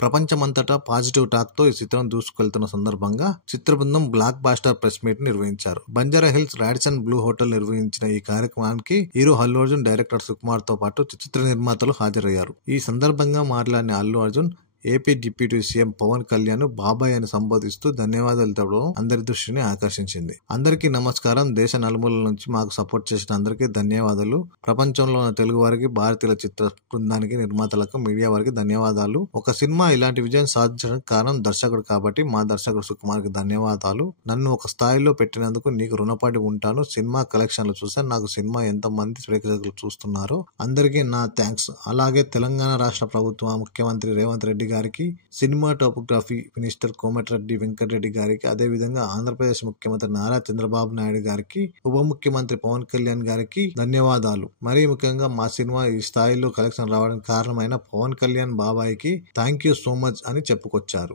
ప్రపంచమంతటా positive talk తో ఈ చిత్రం దూసుకెళ్తున్న సందర్భంగా చిత్ర బృందం బ్లాక్ బాస్టర్ ప్రెస్ మీట్ నిర్వహించారు. Banjara hills Radisson Blu hotel నిర్వహించిన ఈ కార్యక్రమానికి హీరో అల్లు అర్జున్, డైరెక్టర్ సుకుమార్ తో పాటు చిత్ర నిర్మాతలు హాజరయ్యారు. ఈ సందర్భంగా మాట్లాడిన Allu Arjun AP deputy CM Pawan Kalyan బాబాయ్ అని సంబోధిస్తూ ధన్యవాదాలు తెలపడం అందరి దృష్టిని ఆకర్షించింది. అందరికీ నమస్కారం. దేశ నలుమూలల నుంచి మాకు సపోర్ట్ చేసిన అందరికీ ధన్యవాదాలు. ప్రపంచంలో ఉన్న తెలుగు వారికి, భారతీయుల చిత్ర బృందానికి, నిర్మాతలకు, మీడియా వారికి ధన్యవాదాలు. ఒక సినిమా ఇలాంటి విజయం సాధించడానికి కారణం దర్శకుడు కాబట్టి మా దర్శకుడు సుకుమార్కి ధన్యవాదాలు. నన్ను ఒక స్థాయిలో పెట్టినందుకు నీకు రుణపడి ఉంటాను. సినిమా కలెక్షన్లు చూసాను. నాకు సినిమా ఎంతమంది ప్రేక్షకులు చూస్తున్నారో అందరికీ నా థ్యాంక్స్. అలాగే తెలంగాణ రాష్ట్ర ప్రభుత్వ ముఖ్యమంత్రి రేవంత్ రెడ్డి గారికి, సినిమాటోగ్రఫీ మినిస్టర్ కోమటిరెడ్డి వెంకటరెడ్డి గారికి, అదేవిధంగా ఆంధ్రప్రదేశ్ ముఖ్యమంత్రి నారా చంద్రబాబు నాయుడు గారికి, ఉప ముఖ్యమంత్రి పవన్ కళ్యాణ్ గారికి ధన్యవాదాలు. మరీ ముఖ్యంగా మా సినిమా ఈ స్థాయిలో కలెక్షన్ రావడానికి కారణమైన పవన్ కళ్యాణ్ బాబాయ్కి థ్యాంక్ యూ సో మచ్ అని చెప్పుకొచ్చారు.